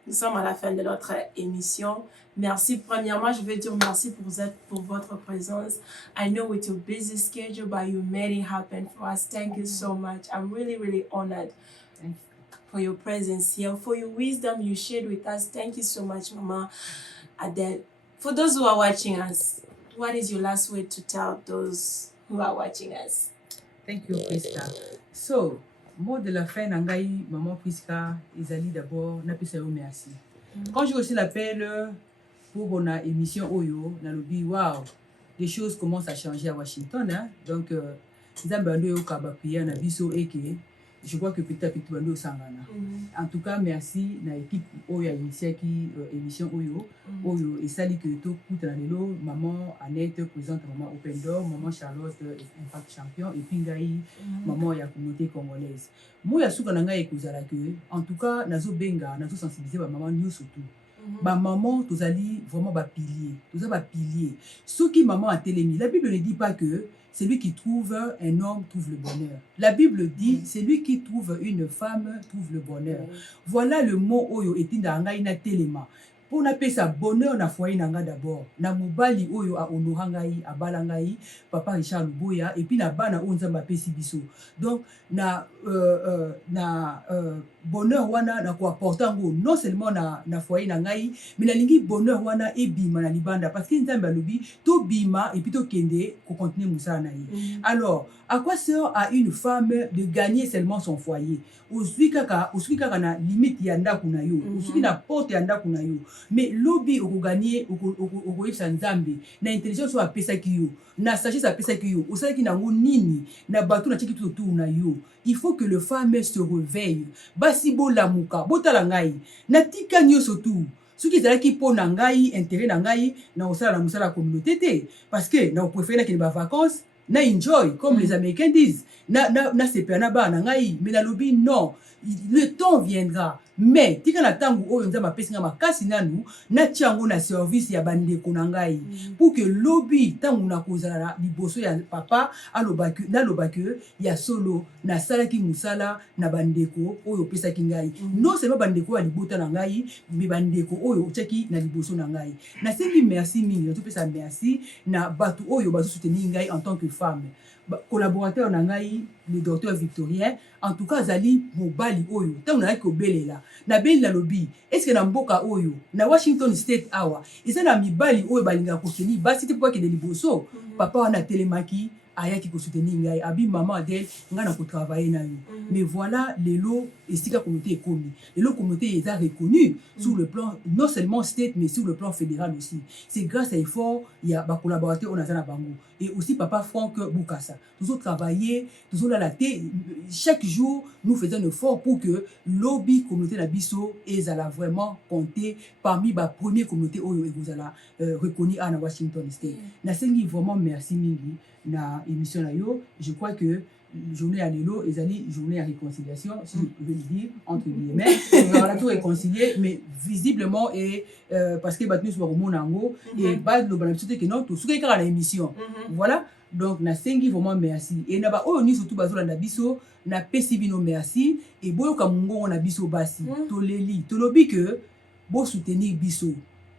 nous sommes à la fin de notre émission. Merci. Premièrement, je veux dire merci pour votre présence. I know with your busy schedule, but you made it happen for us. Thank you so much. I'm really, really honored for your presence here, for your wisdom you shared with us. Thank you so much, Mama. Adele, for those who are watching us, what is your last word to tell those who are watching us? Thank you, Priska. So, mot de la fin, Nangaï, maman Priska, Isali d'abord, napisa yo merci. Quand j'ai reçu l'appel pour une émission Oyo, na lobby, waouh, des choses commencent à changer à Washington, hein. Donc, Zambando yo kabapiya na biso eke. Je crois que petit à petit, Bando Sangana. En tout cas, merci à l'équipe Oyo a initié qui émission Oyo. Oyo et sali que tout coûte dans l'élo. Maman Annette présente maman Open Door, maman Charlotte Impact Champion et puis Ngaï, maman ya communauté congolaise. Moi ya souka nanga ekozala que en tout cas nazo benga, nazo sensibiliser ba maman news surtout. Ba maman tozali vraiment ba pilier, toza ba pilier. Ce qui maman a télémi, la Bible ne dit pas que celui qui trouve un homme trouve le bonheur. La Bible dit, celui qui trouve une femme trouve le bonheur. Voilà le mot oyo etinda ngai na telema. Pour na pesa bonheur na foyer nanga d'abord. Na mobali oyo a honora ngai, a bala ngai, papa Richard Luboya et puis na bana onzamba pesi biso. Donc na bonheur wana na ko apporter ngo non seulement na foyer na ngai, mais na lingi bonheur wana e bima na libanda parce que nzamba lobi to bima et puis to kende ko continuer musala na ye. Alors, à quoi sert à une femme de gagner seulement son foyer? Osui kaka na limite ya ndaku na yo, osui na porte ya ndaku na yo. Mais lobby oko gagner oko yesa nzambe na intelligence wa pesa ki yo, na sagesse a pesa ki yo, osala ki nango nini na bato na tiki tout autour na yo. Il faut que le femme se réveille. Basi bo lamuka, botala ngai. Na tika nyoso tout. Ce qui est qui pour nangai intérêt nangai na osala na musala communauté te parce que na préférer na vacances na enjoy comme les Américains disent na c'est pas na ba nangai mais na lobby non, le temps viendra. Mais tika na tangu oyo nzamba pesinga makasi nanu na tiango na service ya bande konangai pour que lobby tangu na kozala liboso ya papa alobaki na lobaki ya solo na sala ki musala na bandeko oyo pesa ki ngai non c'est pas bandeko ya libota na ngai mais bandeko oyo tchaki na liboso na ngai na sengi merci mingi na to pesa merci na batu oyo bazo soutenir ngai en tant que femme. Collaborateur na ngai le docteur Victorien en tout cas zali mobali oyo tangu na ko belela na beli na lobby est-ce que na mboka oyo na Washington State awa eza na mibali oyo balinga ko seni basi te po ke de liboso papa wana telemaki ayaki ko soutenir ngai abi maman Adele nga na ko travailler na yo. Mais voilà lelo esika communauté ekomi lelo communauté est reconnue sur le plan non seulement state mais sur le plan fédéral aussi. C'est grâce à effort il y a ba collaborateur on a na bango et aussi papa Franck Boukassa. Nous avons travaillé, nous avons la tête chaque jour nous faisons un effort pour que lobby communauté na biso ezala vraiment compter parmi ba première communauté oyo ezala reconnue à Washington State. Na sengi vraiment merci mingi na émission na yo. Je crois que journée à l'élo et journée à réconciliation, si je pouvais le dire, entre guillemets. On a tout réconcilié, mais visiblement, et parce que nous sommes au Monango, et nous avons que non, tout ce qui est à l'émission. Voilà, donc, na sengi vraiment merci. Et na oh, ni surtout bazo na biso, na pesibino merci, et boyo kamungo na biso basi, to leli, to lobi que, bo soutenir biso,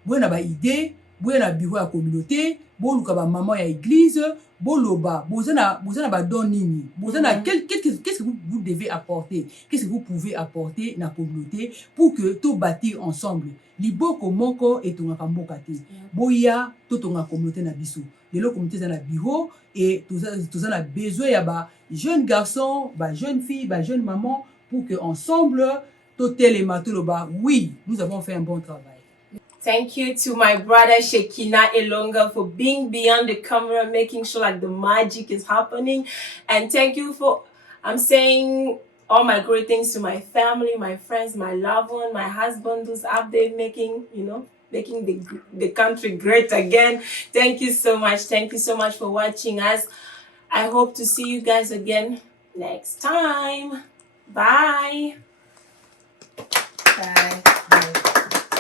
boyo na ba idée, boyo na bureau à communauté, bo luka ba maman ya église, boloba, bozana ba don nini, bozana qu'est-ce que vous devez apporter, qu'est-ce que vous pouvez apporter na communauté pour que tout bâtir ensemble. Liboko moko et tonga kamboka te. Boya to tonga communauté na biso. Lelo communauté za na bureau et tous a besoin ya ba jeune garçon, ba jeune fille, ba jeune maman pour que ensemble to telema to loba. Oui, nous avons fait un bon travail. Thank you to my brother Shekina Elonga for being beyond the camera, making sure like the magic is happening. And thank you for, I'm saying all my great things to my family, my friends, my loved one, my husband who's up there making, making the country great again. Thank you so much. Thank you so much for watching us. I hope to see you guys again next time. Bye. Bye.